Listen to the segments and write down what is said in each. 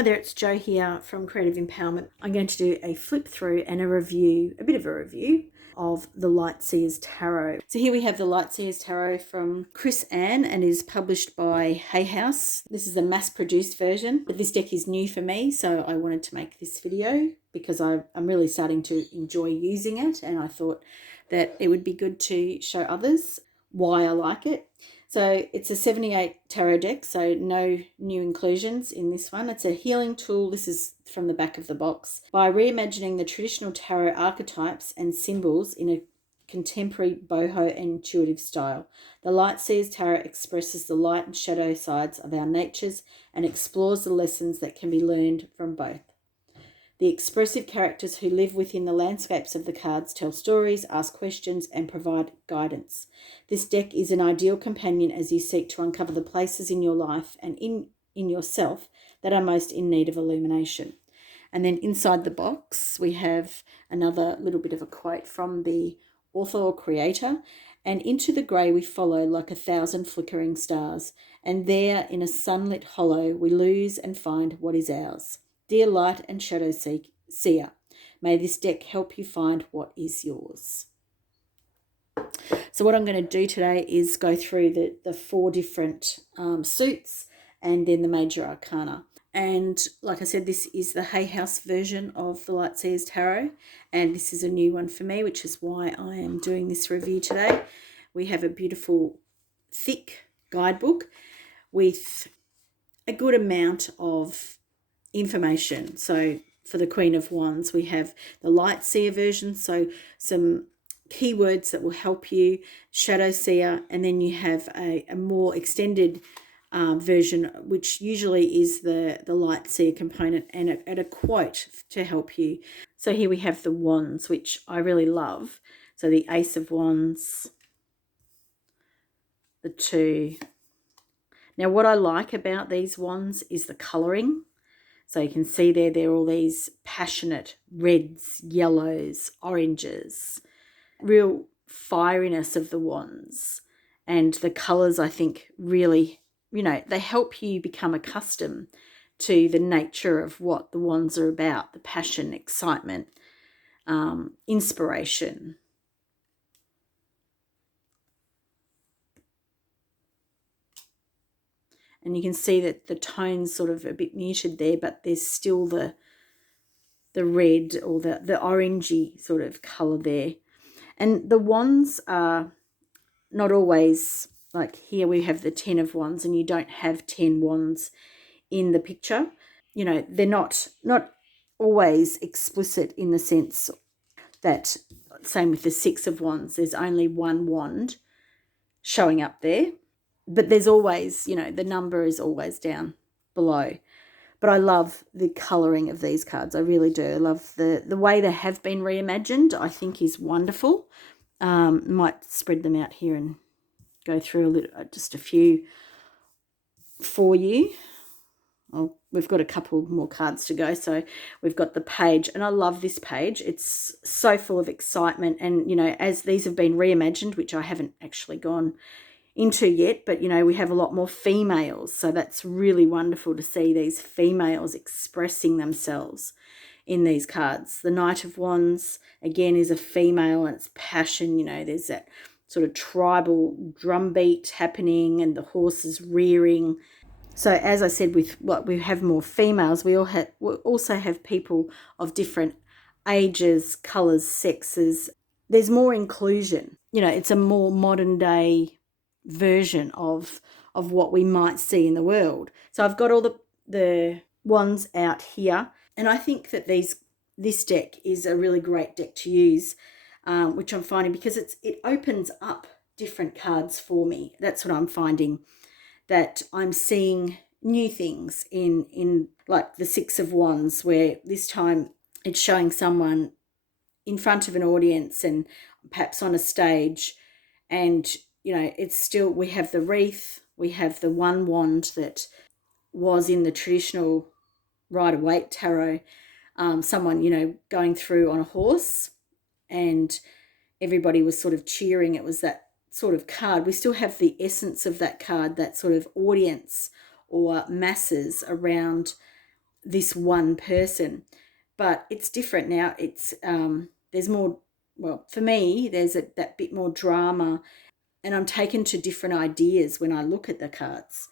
Hi there, it's Jo here from Creative Empowerment. I'm going to do a flip through and a review, a bit of a review of the Light Seers Tarot. So here we have the Light Seers Tarot from Chris Ann and is published by Hay House. This is a mass-produced version, but this deck is new for me, so I wanted to make this video because I'm really starting to enjoy using it, and I thought that it would be good to show others why I like it. So it's a 78 tarot deck, so no new inclusions in this one. It's a healing tool. This is from the back of the box. By reimagining the traditional tarot archetypes and symbols in a contemporary boho and intuitive style, the Light Seers Tarot expresses the light and shadow sides of our natures and explores the lessons that can be learned from both. The expressive characters who live within the landscapes of the cards tell stories, ask questions, and provide guidance. This deck is an ideal companion as you seek to uncover the places in your life and in yourself that are most in need of illumination. And then inside the box, we have another little bit of a quote from the author or creator. And into the grey we follow like 1,000 flickering stars, and there in a sunlit hollow we lose and find what is ours. Dear light and shadow seer, may this deck help you find what is yours. So what I'm going to do today is go through the four different suits and then the major arcana. And like I said, this is the Hay House version of the Light Seers Tarot, and this is a new one for me, which is why I am doing this review today. We have a beautiful, thick guidebook with a good amount of information. So for the Queen of Wands, we have the Light Seer version, so some keywords that will help you, Shadow Seer, and then you have a more extended version, which usually is the Light Seer component, and a quote to help you. So here we have the Wands, which I really love. So the Ace of Wands, the 2. Now what I like about these wands is the colouring. So you can see there, they're all these passionate reds, yellows, oranges, real fieriness of the wands. And the colours, I think, really, they help you become accustomed to the nature of what the wands are about, the passion, excitement, inspiration. And you can see that the tone's sort of a bit muted there, but there's still the red or the orangey sort of colour there. And the wands are not always, like here we have the 10 of wands and you don't have 10 wands in the picture. They're not always explicit in the sense that, same with the 6 of wands, there's only one wand showing up there. But there's always, the number is always down below. But I love the colouring of these cards. I really do. I love the way they have been reimagined, I think is wonderful. Might spread them out here and go through just a few for you. We've got a couple more cards to go. So we've got the page, and I love this page. It's so full of excitement. And, as these have been reimagined, which I haven't actually gone into yet, but we have a lot more females, so that's really wonderful to see these females expressing themselves in these cards. The Knight of Wands again is a female, and it's passion. There's that sort of tribal drum beat happening and the horses rearing. So as I said, with what we have more females, we also have people of different ages, colours, sexes. There's more inclusion. It's a more modern day version of what we might see in the world. So I've got all the wands out here, and I think that this deck is a really great deck to use, which I'm finding because it opens up different cards for me. That's what I'm finding, that I'm seeing new things in like the 6 of Wands, where this time it's showing someone in front of an audience and perhaps on a stage, and it's still, we have the wreath, we have the one wand that was in the traditional Rider-Waite tarot, someone, going through on a horse, and everybody was sort of cheering. It was that sort of card. We still have the essence of that card, that sort of audience or masses around this one person. But it's different now. It's there's more, well, for me, there's that bit more drama, and I'm taken to different ideas when I look at the cards.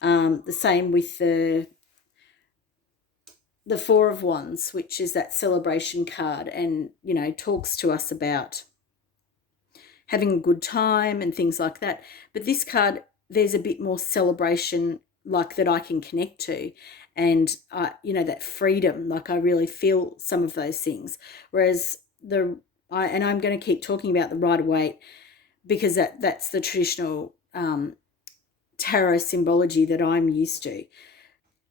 The same with the Four of Wands, which is that celebration card, and talks to us about having a good time and things like that. But this card, there's a bit more celebration, like, that I can connect to, and that freedom, like I really feel some of those things. Whereas and I'm going to keep talking about the Rider-Waite, because that's the traditional tarot symbology that I'm used to.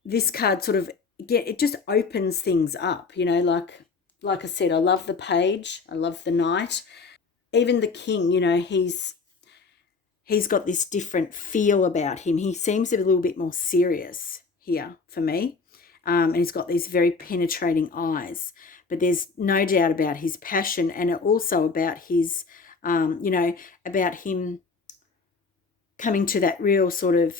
This card sort of, it just opens things up, like I said, I love the Page, I love the Knight, even the King. He's got this different feel about him. He seems a little bit more serious here for me, and he's got these very penetrating eyes. But there's no doubt about his passion, and also about his, about him coming to that real sort of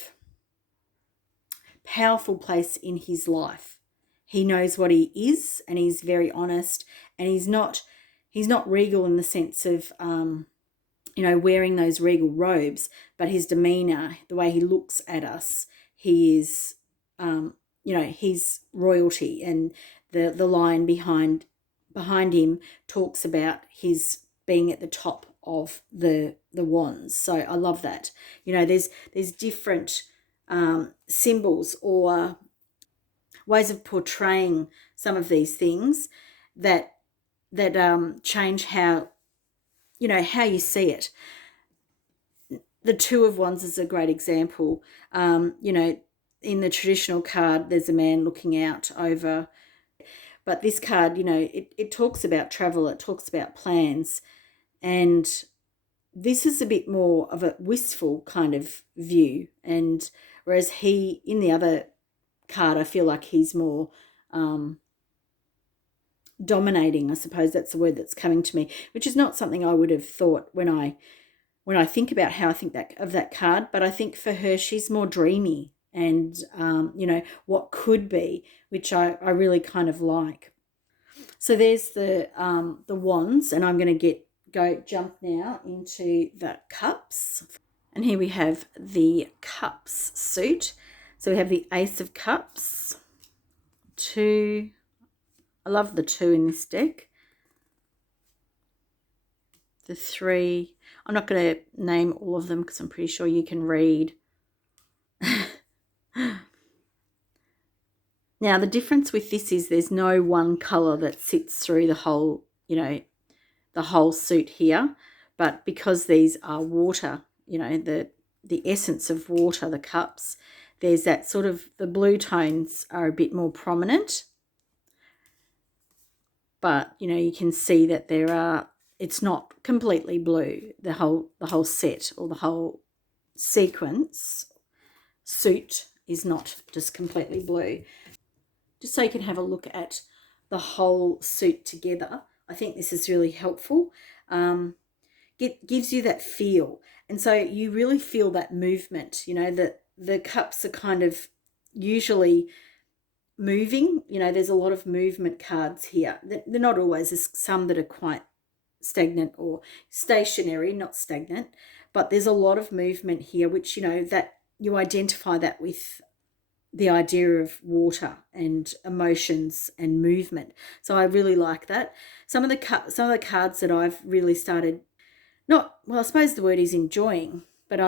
powerful place in his life. He knows what he is, and he's very honest, and he's not regal in the sense of wearing those regal robes, but his demeanor, the way he looks at us, he is he's royalty. And the line behind him talks about his being at the top of the wands. So I love that. There's different symbols or ways of portraying some of these things that change how you see it. The Two of Wands is a great example. In the traditional card, there's a man looking out over, but this card, it talks about travel, it talks about plans, and this is a bit more of a wistful kind of view. And whereas in the other card, I feel like he's more dominating, I suppose that's the word that's coming to me, which is not something I would have thought when I think about how I think of that card. But I think for her, she's more dreamy and what could be, which I really kind of like. So there's the wands, and I'm going to jump now into the cups. And here we have the cups suit. So we have the Ace of Cups, 2. I love the 2 in this deck. The 3. I'm not going to name all of them because I'm pretty sure you can read. Now, the difference with this is there's no one colour that sits through the whole, the whole suit here. But because these are water, the essence of water, the cups, there's that sort of, the blue tones are a bit more prominent. But, you can see that it's not completely blue, the whole set or the whole sequence suit is not just completely blue. Just so you can have a look at the whole suit together, I think this is really helpful. It gives you that feel, and so you really feel that movement, that the cups are kind of usually moving. There's a lot of movement cards here. They're not always. There's some that are quite stagnant or stationary, not stagnant, but there's a lot of movement here, which that you identify that with the idea of water and emotions and movement. So I really like that. Some of the cards that I've really started, I suppose the word is enjoying, but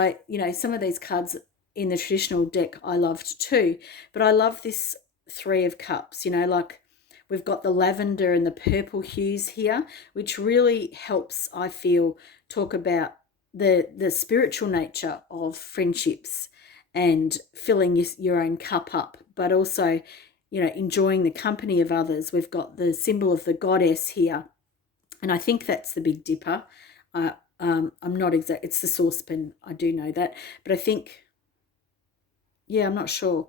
some of these cards in the traditional deck I loved too, but I love this 3 of Cups, like we've got the lavender and the purple hues here, which really helps, I feel, talk about the spiritual nature of friendships and filling your own cup up, but also, enjoying the company of others. We've got the symbol of the goddess here, and I think that's the Big Dipper. I'm not exact. It's the saucepan. I do know that, but I think, I'm not sure,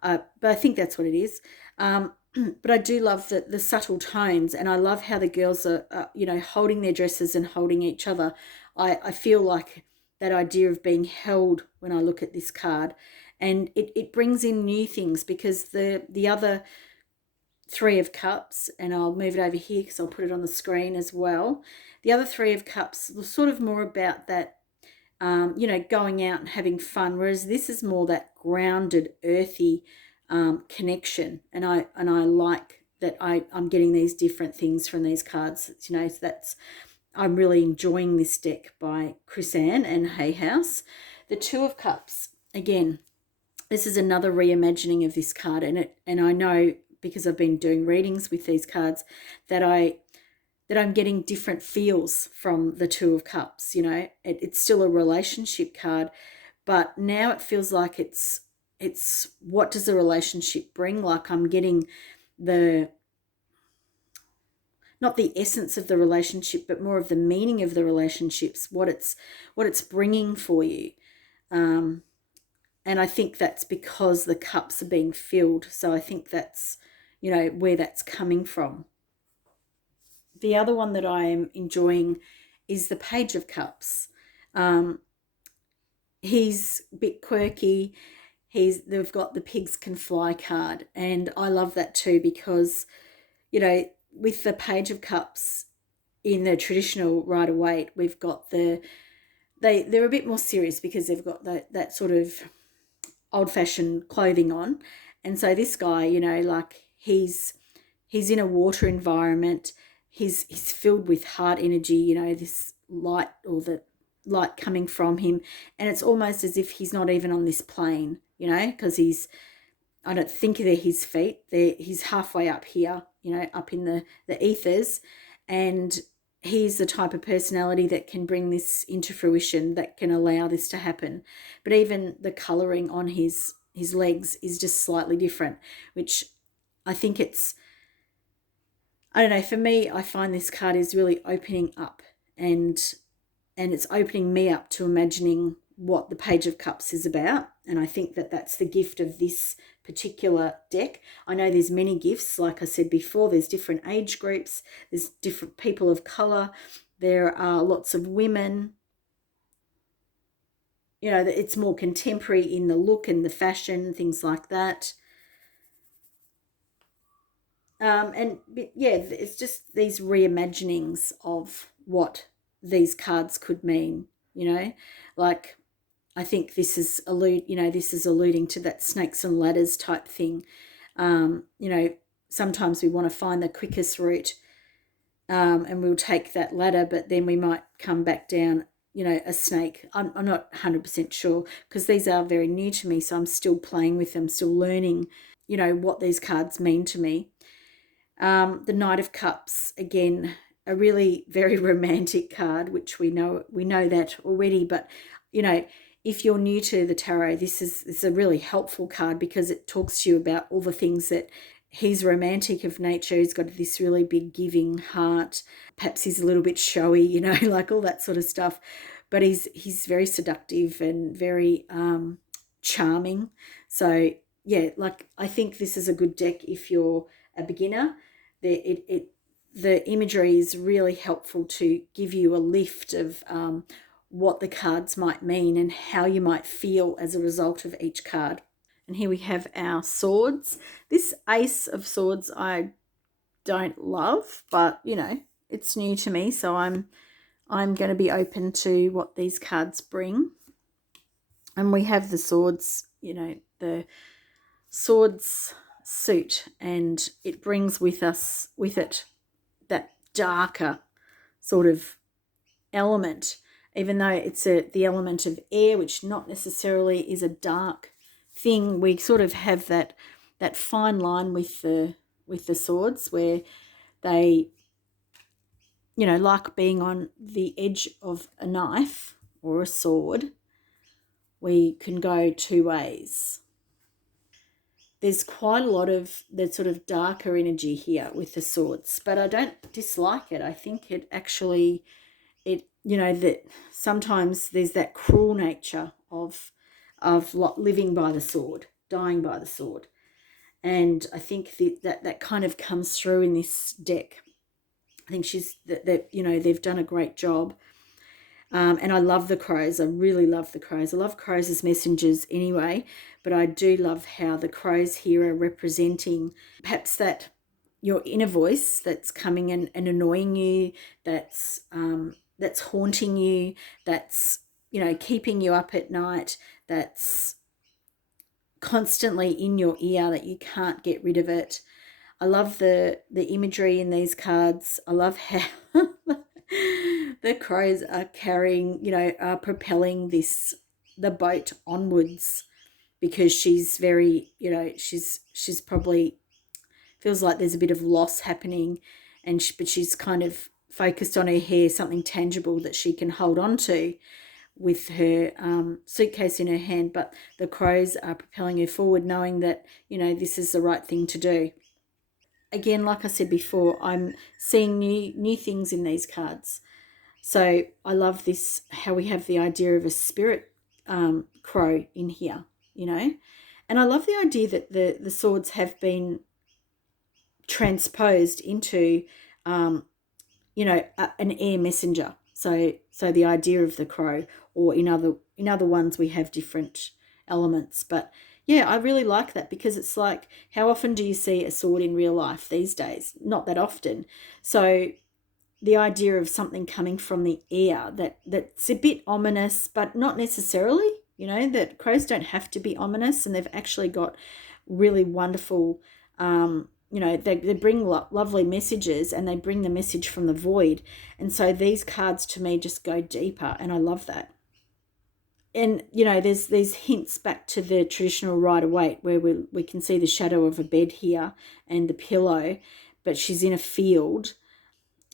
but I think that's what it is. But I do love the subtle tones, and I love how the girls are, holding their dresses and holding each other. I feel like that idea of being held when I look at this card, and it brings in new things, because the other Three of Cups, and I'll move it over here because I'll put it on the screen as well. The other Three of Cups was sort of more about that, you know, going out and having fun, whereas this is more that grounded, earthy connection. And I like that I'm getting these different things from these cards. You know, so that's, I'm really enjoying this deck by Chris Ann and Hay House. The Two of Cups, again, this is another reimagining of this card, and I know because I've been doing readings with these cards that I'm getting different feels from the Two of Cups. You know, it's still a relationship card, but now it feels like it's what does the relationship bring? Like I'm getting the, not the essence of the relationship, but more of the meaning of the relationships, what it's bringing for you. And I think that's because the cups are being filled. So I think that's, you know, where that's coming from. The other one that I am enjoying is the Page of Cups. He's a bit quirky. They've got the Pigs Can Fly card, and I love that too because, you know, with the Page of Cups in the traditional Rider-Waite, we've got they're a bit more serious because they've got that sort of old-fashioned clothing on. And so this guy, you know, like he's in a water environment. He's filled with heart energy, you know, this light, or the light coming from him, and it's almost as if he's not even on this plane, you know, because I don't think they're his feet. He's halfway up here, you know, up in the ethers, and he's the type of personality that can bring this into fruition, that can allow this to happen. But even the colouring on his legs is just slightly different, which I think it's, I don't know, for me, I find this card is really opening up, and it's opening me up to imagining what the Page of Cups is about. And I think that that's the gift of this particular deck. I know there's many gifts, like I said before, there's different age groups, there's different people of colour, there are lots of women. You know, it's more contemporary in the look and the fashion, things like that. And yeah, it's just these reimaginings of what these cards could mean, you know, like I think this is alluding to that snakes and ladders type thing. You know, sometimes we want to find the quickest route, and we'll take that ladder, but then we might come back down, you know, a snake. I'm not 100% sure because these are very new to me, so I'm still playing with them, still learning, you know, what these cards mean to me. The Knight of Cups, again, a really very romantic card, which we know that already, but, you know, if you're new to the tarot, this is a really helpful card because it talks to you about all the things that he's romantic of nature. He's got this really big giving heart. Perhaps he's a little bit showy, you know, like all that sort of stuff. But he's very seductive and very charming. So, yeah, like I think this is a good deck if you're a beginner. The imagery is really helpful to give you a lift of what the cards might mean and how you might feel as a result of each card. And here we have our swords. This Ace of Swords I don't love, but, you know, it's new to me, so I'm going to be open to what these cards bring. And we have the swords, you know, the swords suit, and it brings with it that darker sort of element, even though it's the element of air, which not necessarily is a dark thing. We sort of have that fine line with the swords where they, you know, like being on the edge of a knife or a sword, we can go two ways. There's quite a lot of the sort of darker energy here with the swords, but I don't dislike it. I think it actually, you know, that sometimes there's that cruel nature of living by the sword, dying by the sword. And I think that kind of comes through in this deck. I think that you know, they've done a great job. And I love the crows. I really love the crows. I love crows as messengers anyway, but I do love how the crows here are representing perhaps that your inner voice that's coming and annoying you, that's haunting you, that's, you know, keeping you up at night, that's constantly in your ear, that you can't get rid of it. I love the imagery in these cards. I love how the crows are carrying, you know, are propelling the boat onwards, because she's very, you know, she's probably feels like there's a bit of loss happening, and but she's kind of focused on her hair, something tangible that she can hold on to with her suitcase in her hand. But the crows are propelling her forward, knowing that, you know, this is the right thing to do. Again, like I said before, I'm seeing new things in these cards. So I love this, how we have the idea of a spirit crow in here, you know. And I love the idea that the swords have been transposed into, you know, an air messenger. So the idea of the crow, or in other ones we have different elements. But yeah, I really like that, because it's like, how often do you see a sword in real life these days? Not that often. So the idea of something coming from the air, that's a bit ominous, but not necessarily. You know, that crows don't have to be ominous, and they've actually got really wonderful, you know, they bring lovely messages, and they bring the message from the void. And so these cards to me just go deeper, and I love that. And, you know, there's these hints back to the traditional Rider-Waite, where we can see the shadow of a bed here and the pillow, but she's in a field,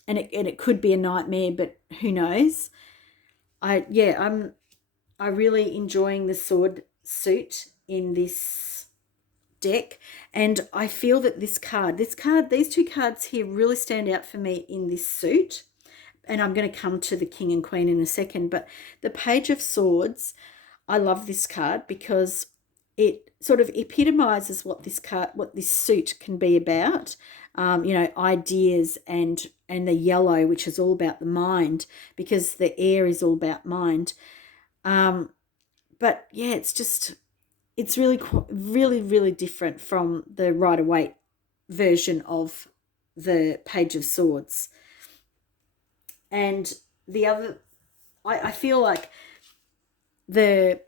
and it could be a nightmare, but who knows. I'm really enjoying the sword suit in this deck, and I feel that these two cards here really stand out for me in this suit. And I'm going to come to the King and Queen in a second, but the Page of Swords, I love this card because it sort of epitomizes what this suit can be about. You know, ideas, and the yellow, which is all about the mind, because the air is all about mind. But yeah, it's really different from the Rider-Waite version of the Page of Swords. And the other, I feel like the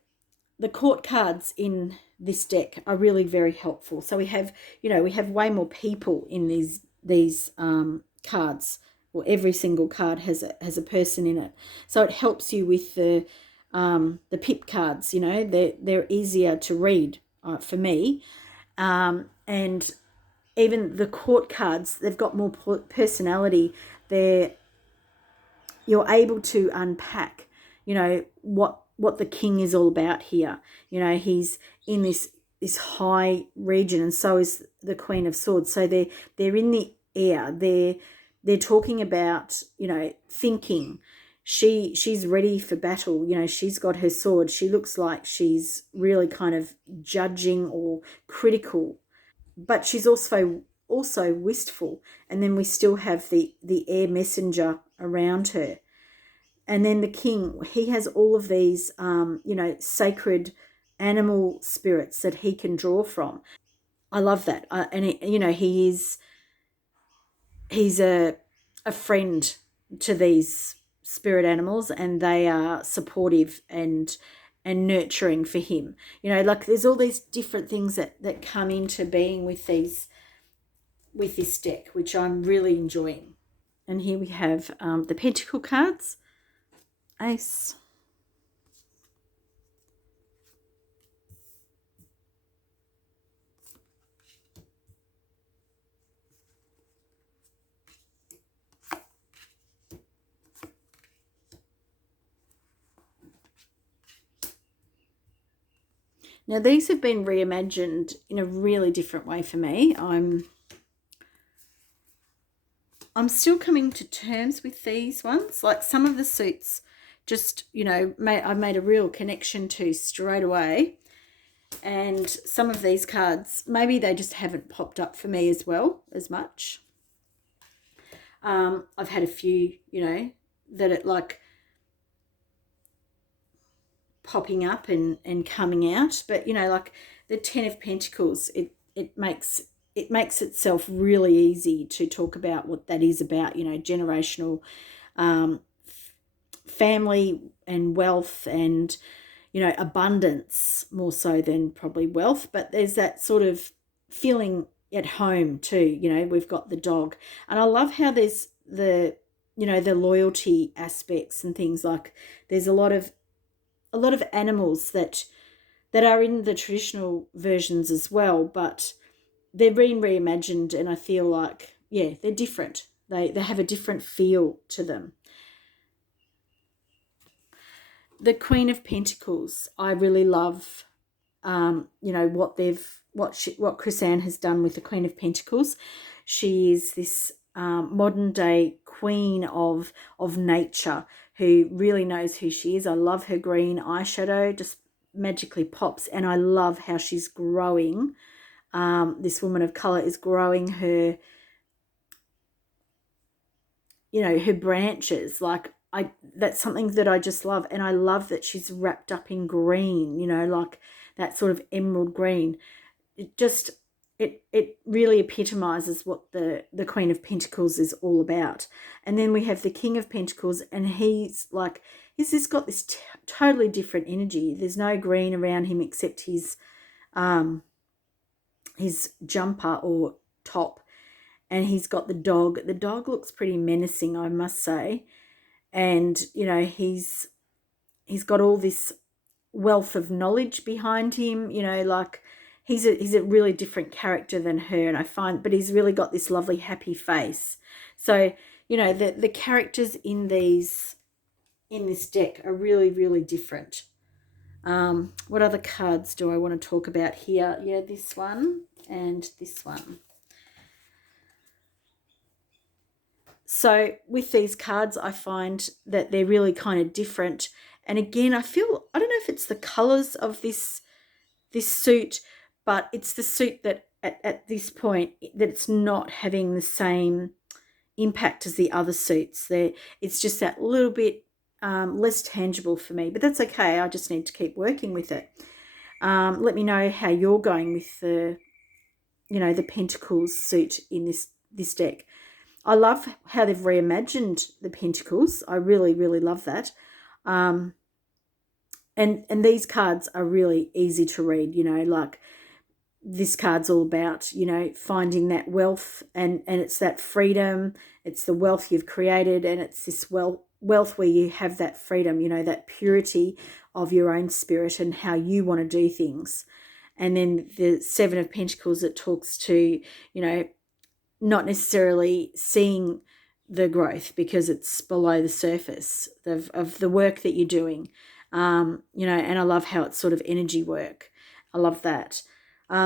court cards in this deck are really very helpful. So we have, you know, we have way more people in these cards. Well, every single card has a person in it, so it helps you with the pip cards. You know, they're easier to read for me, and even the court cards, they've got more personality. You're able to unpack, you know, what the king is all about here. You know, he's in this high region, and so is the Queen of Swords. So they're in the air. They're talking about, you know, thinking. She's ready for battle. You know, she's got her sword. She looks like she's really kind of judging or critical, but she's also wistful. And then we still have the air messenger around her. And then the king, he has all of these, you know, sacred animal spirits that he can draw from. I love that. You know, he's a friend to these spirit animals, and they are supportive and nurturing for him. You know, like there's all these different things that come into being with this deck, which I'm really enjoying. And here we have the Pentacle cards, Ace, now these have been reimagined in a really different way for me. I'm still coming to terms with these ones. Like some of the suits, just, you know, I made a real connection to straight away. And some of these cards, maybe they just haven't popped up for me as much. I've had a few, you know, that it like popping up and coming out. But, you know, like the Ten of Pentacles, it makes it makes itself really easy to talk about what that is about, you know, generational family and wealth and, you know, abundance more so than probably wealth. But there's that sort of feeling at home too. You know, we've got the dog. And I love how there's the, you know, the loyalty aspects and things. Like there's a lot of animals that are in the traditional versions as well, but they're being reimagined, and I feel like, yeah, they're different. They have a different feel to them. The Queen of Pentacles, I really love, you know, what Chris-Anne has done with the Queen of Pentacles. She is this modern day queen of nature who really knows who she is. I love her green eyeshadow, just magically pops, and I love how she's growing. This woman of color is growing her, you know, her branches. Like that's something that I just love. And I love that she's wrapped up in green, you know, like that sort of emerald green. It just, it really epitomizes what the Queen of Pentacles is all about. And then we have the King of Pentacles, and he's just got this totally different energy. There's no green around him except his jumper or top, and he's got the dog. The dog looks pretty menacing, I must say. And, you know, he's got all this wealth of knowledge behind him, you know, like he's a really different character than her, and I find, but he's really got this lovely happy face. So, you know, the characters in this deck are really, really different. What other cards do I want to talk about here? Yeah, this one and this one. So with these cards, I find that they're really kind of different. And again, I don't know if it's the colors of this suit, but it's the suit that at this point that it's not having the same impact as the other suits. It's just that little bit less tangible for me, but that's okay. I just need to keep working with it. Let me know how you're going with the, you know, the Pentacles suit in this deck. I love how they've reimagined the Pentacles. I really, really love that. And these cards are really easy to read, you know, like this card's all about, you know, finding that wealth, and it's that freedom. It's the wealth you've created, and it's this wealth where you have that freedom, you know, that purity of your own spirit and how you want to do things. And then the Seven of Pentacles, it talks to, you know, not necessarily seeing the growth because it's below the surface of the work that you're doing. You know, and I love how it's sort of energy work. I love that.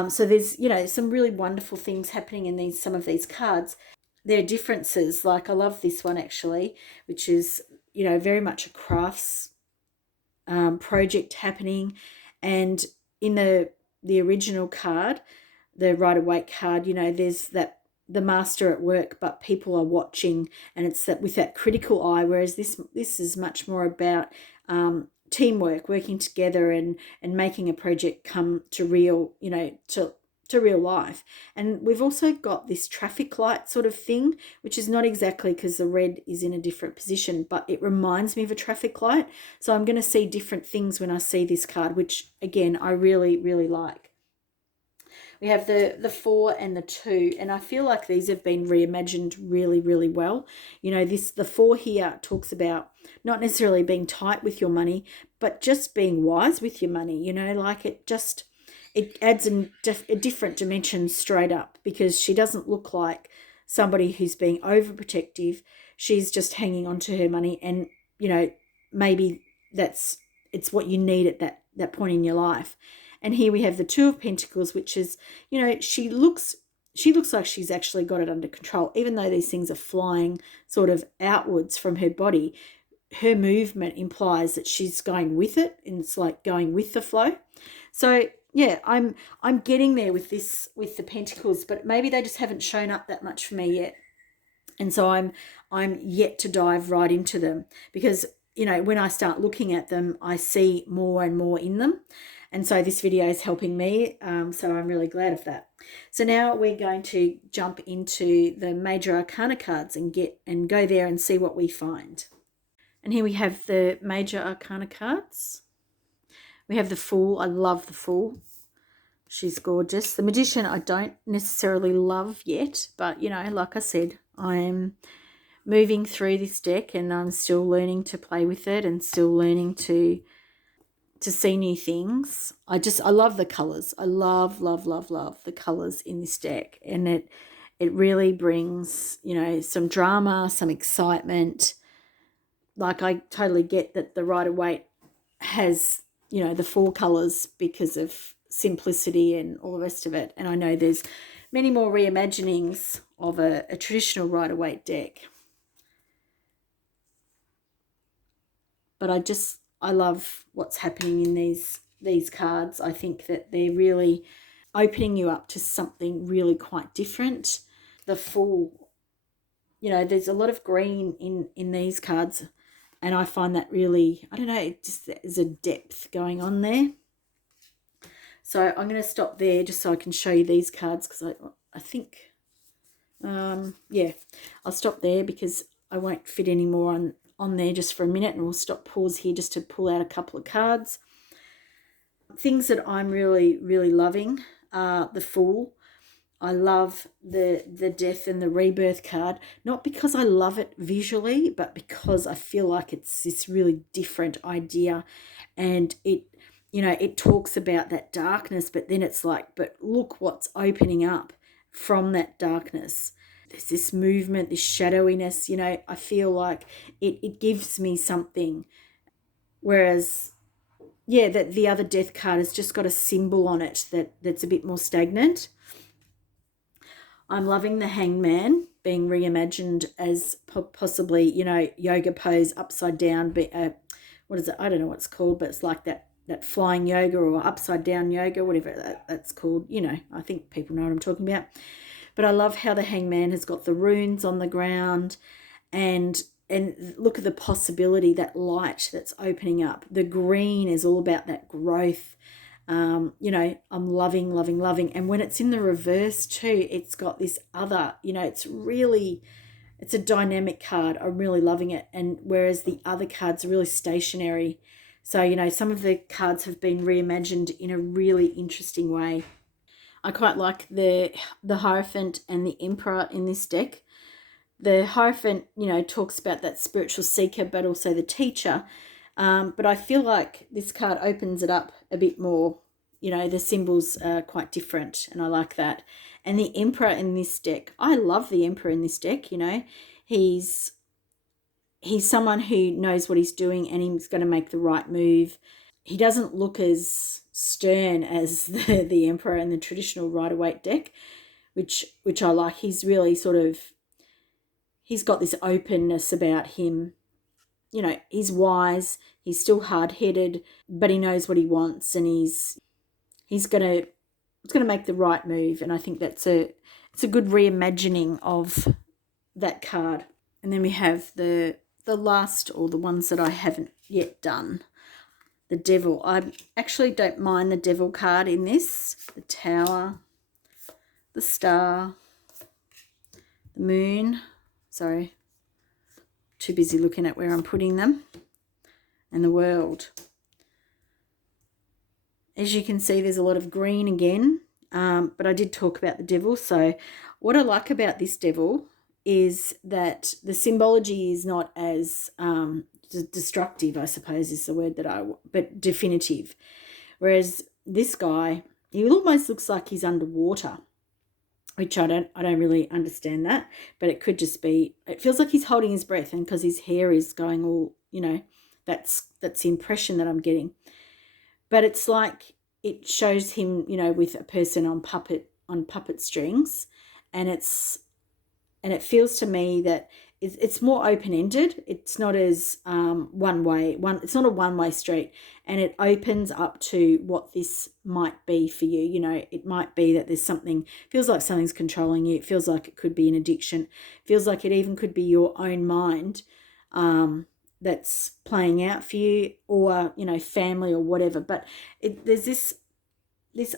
So there's, you know, some really wonderful things happening in some of these cards. There are differences. Like I love this one actually, which is, you know, very much a crafts project happening. And in the original card, the Rider-Waite card, you know, there's that the master at work, but people are watching, and it's that with that critical eye. Whereas this is much more about teamwork, working together, and making a project come to real, you know, to real life. And we've also got this traffic light sort of thing, which is not exactly, because the red is in a different position, but it reminds me of a traffic light. So I'm going to see different things when I see this card, which again I really, really like. We have the 4 and the 2, and I feel like these have been reimagined really, really well. You know, the 4 here talks about not necessarily being tight with your money, but just being wise with your money. You know, like it adds a different dimension straight up, because she doesn't look like somebody who's being overprotective. She's just hanging on to her money, and, you know, maybe it's what you need at that point in your life. And here we have the 2 of Pentacles, which is, you know, she looks like she's actually got it under control. Even though these things are flying sort of outwards from her body, her movement implies that she's going with it, and it's like going with the flow. So yeah, I'm getting there with the Pentacles, but maybe they just haven't shown up that much for me yet. And so I'm yet to dive right into them, because, you know, when I start looking at them, I see more and more in them. And so this video is helping me, so I'm really glad of that. So now we're going to jump into the Major Arcana cards and go there and see what we find. And here we have the Major Arcana cards. We have the Fool. I love the Fool. She's gorgeous. The Magician I don't necessarily love yet, but, you know, like I said, I'm moving through this deck and I'm still learning to play with it and still learning to see new things. I love the colours. I love the colours in this deck, and it really brings, you know, some drama, some excitement. Like, I totally get that the Rider-Waite has, you know, the 4 colours because of simplicity and all the rest of it. And I know there's many more reimaginings of a traditional Rider-Waite deck. But I love what's happening in these cards. I think that they're really opening you up to something really quite different. The Fool, you know, there's a lot of green in these cards, and I find that really, I don't know, just there's a depth going on there. So I'm going to stop there just so I can show you these cards, because I think, yeah, I'll stop there because I won't fit any more on there just for a minute, and we'll pause here just to pull out a couple of cards. Things that I'm really, really loving are the Fool. I love the Death and the Rebirth card, not because I love it visually, but because I feel like it's this really different idea, and it, you know, it talks about that darkness, but then it's like, but look what's opening up from that darkness. There's this movement, this shadowiness, you know, I feel like it gives me something. Whereas, yeah, that the other Death card has just got a symbol on it that's a bit more stagnant. I'm loving the Hangman being reimagined as possibly, you know, yoga pose upside down. What is it? I don't know what it's called, but it's like that flying yoga or upside down yoga, whatever that's called. You know, I think people know what I'm talking about. But I love how the Hangman has got the runes on the ground, and look at the possibility, that light that's opening up. The green is all about that growth. You know, I'm loving. And when it's in the reverse too, it's got this other, you know, it's a dynamic card. I'm really loving it. And whereas the other cards are really stationary. So, you know, some of the cards have been reimagined in a really interesting way. I quite like the Hierophant and the Emperor in this deck. The Hierophant, you know, talks about that spiritual seeker, but also the teacher. But I feel like this card opens it up a bit more. You know, the symbols are quite different, and I like that. And the Emperor in this deck, I love the Emperor in this deck. You know, he's someone who knows what he's doing, and he's going to make the right move. He doesn't look as stern as the Emperor in the traditional Rider-Waite deck, which I like. He's really he's got this openness about him. You know, he's wise, he's still hard-headed, but he knows what he wants, and he's gonna make the right move. And I think it's a good reimagining of that card. And then we have the last, or the ones that I haven't yet done. The Devil. I actually don't mind the Devil card in this. The Tower, the Star, the Moon. Sorry, too busy looking at where I'm putting them. And the World. As you can see, there's a lot of green again, but I did talk about the Devil. So what I like about this Devil is that the symbology is not as destructive, I suppose is the word but definitive. Whereas this guy, he almost looks like he's underwater, which I don't really understand that, but it could just be, it feels like he's holding his breath, and because his hair is going all, you know, that's the impression that I'm getting. But it's like it shows him, you know, with a person on puppet strings, and it feels to me that it's more open-ended. It's not as it's not a one-way street, and it opens up to what this might be for you. You know, it might be that there's feels like something's controlling you. It feels like it could be an addiction. It feels like it even could be your own mind that's playing out for you, or, you know, family or whatever. But there's this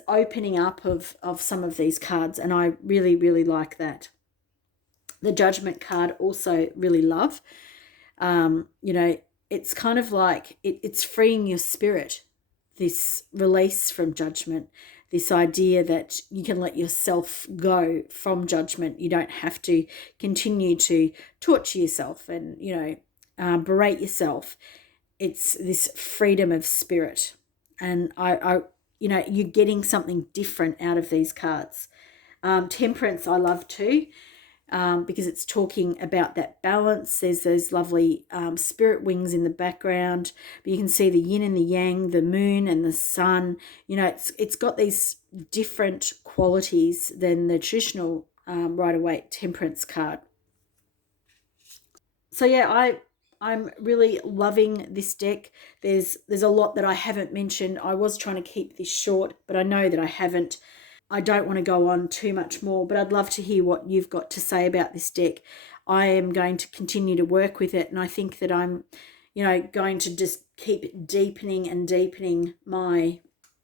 opening up of some of these cards, and I really, really like that. The Judgment card also really love. You know, it's kind of like it's freeing your spirit, this release from judgment, this idea that you can let yourself go from judgment. You don't have to continue to torture yourself and, you know, berate yourself. It's this freedom of spirit. And you know, you're getting something different out of these cards. Temperance I love too, because it's talking about that balance. There's those lovely spirit wings in the background, but you can see the yin and the yang, the moon and the sun. You know, it's got these different qualities than the traditional Rider-Waite Temperance card. So yeah, I'm really loving this deck. There's a lot that I haven't mentioned. I was trying to keep this short, but I know that I haven't. I don't want to go on too much more, but I'd love to hear what you've got to say about this deck. I am going to continue to work with it, and I think that I'm, you know, going to just keep deepening and deepening my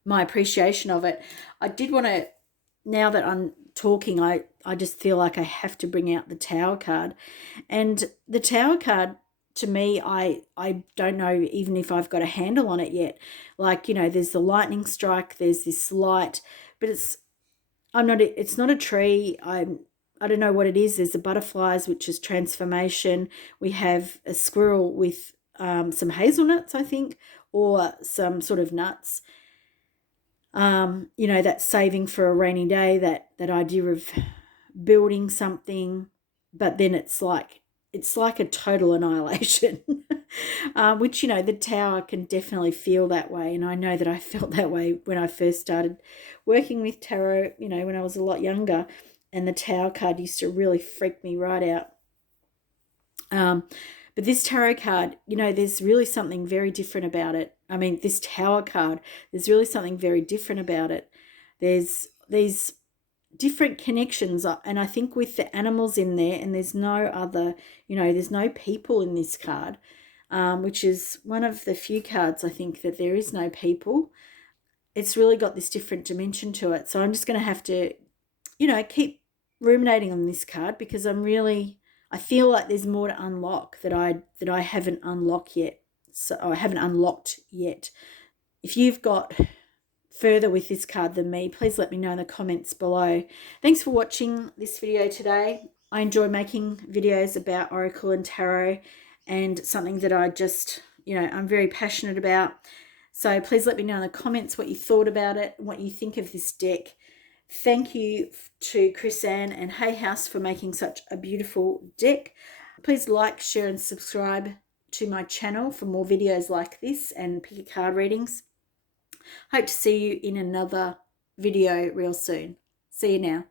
appreciation of it. I did want to, now that I'm talking, I just feel like I have to bring out the Tower card. And the Tower card, to me, I don't know even if I've got a handle on it yet. Like, you know, there's the lightning strike, there's this light, but it's not a tree. I don't know what it is. There's the butterflies, which is transformation. We have a squirrel with some hazelnuts, I think, or some sort of nuts. You know, that saving for a rainy day, that idea of building something, but then it's like a total annihilation. Which, you know, the Tower can definitely feel that way, and I know that I felt that way when I first started working with tarot, you know, when I was a lot younger, and the Tower card used to really freak me right out. But this tarot card, you know, there's really something very different about it. I mean, this Tower card, there's really something very different about it. There's these different connections, and I think with the animals in there, and there's no other, you know, there's no people in this card, which is one of the few cards I think that there is no people. It's really got this different dimension to it. So I'm just going to have to, you know, keep ruminating on this card, because I feel like there's more to unlock that I haven't unlocked yet. So I haven't unlocked yet. If you've got further with this card than me, please let me know in the comments below. Thanks for watching this video today. I enjoy making videos about Oracle and Tarot, and something that I just, you know, I'm very passionate about. So please let me know in the comments what you thought about it, what you think of this deck. Thank you to Chris-Anne and Hay House for making such a beautiful deck. Please like, share and subscribe to my channel for more videos like this and pick a card readings. Hope to see you in another video real soon. See you now.